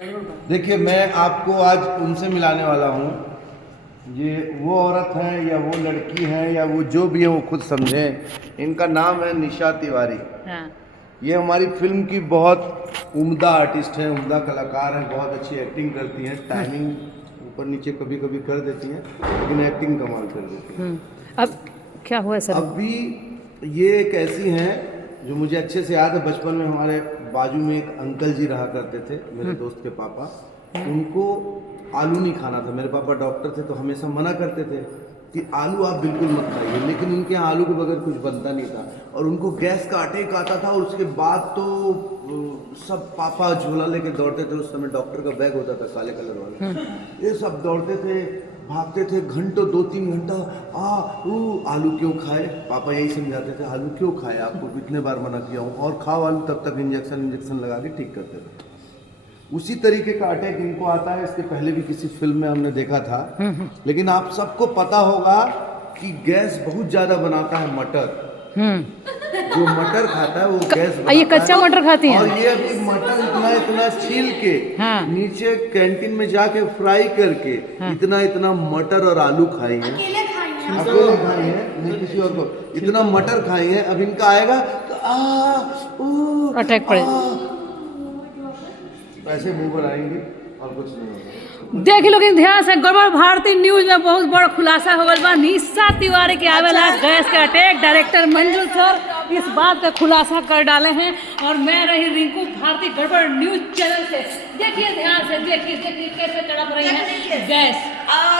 देखिए, मैं आपको आज उनसे मिलाने वाला हूँ। ये वो औरत है या वो लड़की है या वो जो भी है वो खुद समझें। इनका नाम है निशा तिवारी। हाँ। ये हमारी फिल्म की बहुत उम्दा आर्टिस्ट है, उम्दा कलाकार है, बहुत अच्छी एक्टिंग करती हैं। टाइमिंग ऊपर नीचे कभी कभी कर देती हैं, लेकिन एक्टिंग कमाल कर देती हैं। अब क्या हुआ सर? अभी ये एक ऐसी हैं जो मुझे अच्छे से याद है। बचपन में हमारे बाजू में एक अंकल जी रहा करते थे, मेरे दोस्त के पापा। उनको आलू नहीं खाना था। मेरे पापा डॉक्टर थे तो हमेशा मना करते थे कि आलू आप बिल्कुल मत खाइए, लेकिन उनके यहाँ आलू के बगैर कुछ बनता नहीं था। और उनको गैस का अटैक आता था और उसके बाद तो सब पापा झोला लेके दौड़ते थे। उस समय डॉक्टर का बैग होता था काले कलर वाला, ये सब दौड़ते थे, भागते थे घंटों, 2-3 घंटा। आलू क्यों खाए? पापा यही समझाते थे, आलू क्यों खाए, आपको कितने बार मना किया हूँ, और खाओ आलू। तब तक इंजेक्शन लगा के ठीक करते थे। उसी तरीके का अटैक इनको आता है। इसके पहले भी किसी फिल्म में हमने देखा था। लेकिन आप सबको पता होगा कि गैस बहुत ज्यादा बनाता है मटर। जो मटर खाता है वो गैस बनाता ये कच्चा मटर खाती हैं। और ये अभी मटर इतना छील के नीचे कैंटीन में जाके फ्राई करके इतना मटर और आलू खाई हैं। अकेले खाई हैं, नहीं किसी और को। इतना मटर खाई है। अब इनका आएगा तो अटैक पड़ेगा, ऐसे मुंह बनाएंगे और कुछ नहीं होगा। देख लो कि ध्यान से। गड़बड़ भारती न्यूज में बहुत बड़ा खुलासा हो गया। निशा तिवारी के आवेला गैस के अटैक। डायरेक्टर मंजुल सर इस बात का खुलासा कर डाले हैं। और मैं रही रिंकू भारती गड़बड़ न्यूज चैनल से। देखिए ध्यान से, देखिए कैसे तड़प रही है गैस।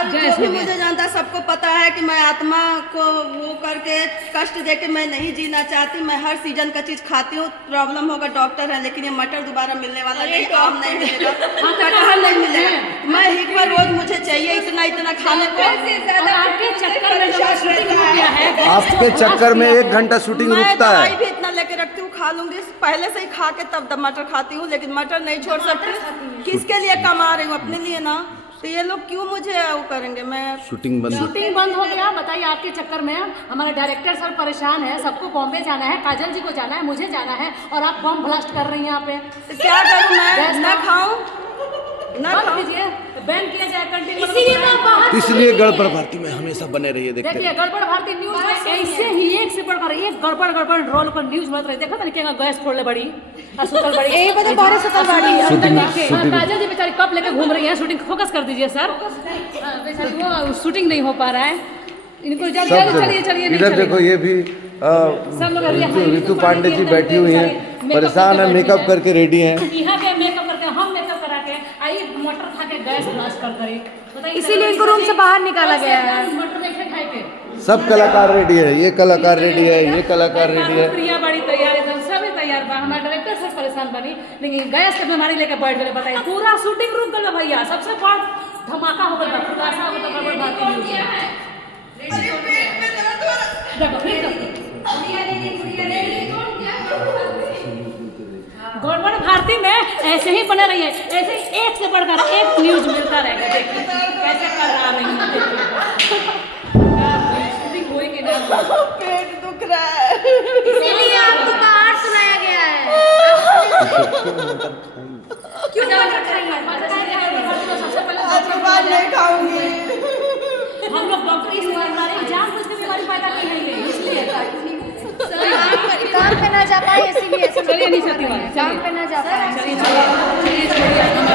जो भी मुझे जानता, सबको पता है कि मैं आत्मा को वो करके कष्ट देके मैं नहीं जीना चाहती। मैं हर सीजन का चीज खाती हूँ। प्रॉब्लम होगा, डॉक्टर है, लेकिन ये मटर दोबारा मिलने वाला नहीं, आम नहीं मिलेगा, कटहल नहीं मिलेगा। मैं एक बार रोज मुझे चाहिए इतना खाने को। आपके चक्कर में शूटिंग रुक गया है। आपके चक्कर में 1 घंटा शूटिंग रुकता है। दवाई भी इतना लेके रखती हूँ, खा लूंगी। पहले से ही खा के तब मटर खाती हूँ, लेकिन मटर नहीं छोड़ सकती। किसके लिए कमा रही हूँ? अपने लिए ना। तो ये लोग क्यों मुझे वो करेंगे? मैं शूटिंग बंद हो गया। बताइए, आपके चक्कर में हमारे डायरेक्टर सर परेशान है। सबको बॉम्बे जाना है, काजल जी को जाना है, मुझे जाना है, और आप बम ब्लास्ट कर रही हैं यहाँ पे। तो क्या करूँ मैं? ना खाऊं ना कीजिए, बैन किया जाए कंटिन्यू। इसलिए गड़बड़ भारती में हमेशा बने रहिए। देखिए, गड़बड़ भारती न्यूज में ऐसे ही एक से बढ़कर एक गड़बड़ रोल पर न्यूज बन रही। देखो ना क्या गैस खोलने बड़ी सुतल बड़ी। यही पता बाहर सुतल बड़ी। काजल जी बेचारी कप लेके घूम रही है। शूटिंग फोकस कर दीजिए सर। बेचारी वो शूटिंग नहीं हो पा रहा है इनको। चलिए इधर देखो, ये भी ऋतु पांडे जी बैठी हुई हैं, परेशान है, मेकअप करके रेडी हैं। यहाँ पे मेकअप करके, हम मेकअप करा के आई, मटर खा के गैस ब्लास्ट कर करे। इसीलिए इनको रूम से बाहर निकाला गया है। मटर नहीं खाए के सब कलाकार रेडी है। ये कलाकार रेडी है, ये कलाकार रेडी है। प्रिया बड़ी तैयार, एकदम सभी तैयार बा। हमारा डायरेक्टर सब परेशान बनी, लेकिन गैस के बीमारी लेके बैठ गए। बताइए, पूरा शूटिंग रुक गया भैया। सबसे बड़ा धमाका हो गया, खुलासा हो गया गड़बड़ भारती न्यूज में। गड़बड़ भारती में ऐसे ही बने रहिए, ऐसे एक से बढ़कर एक न्यूज मिलता रहेगा। देखिए कैसे कर रहा है। पेट दुख रहा है, इसीलिए आपको बाहर सुनाया गया है। क्यों मटर खाइए? सबसे पहले नहीं खाऊंगी। हम लोग डॉक्टर इस बीमारी जानबूझ के बीमारी पैदा की है, इसलिए काम पे ना जा पाए, इसीलिए चलिए नहीं सकती बात। काम पे ना जा पाए। चलिए छोड़िए।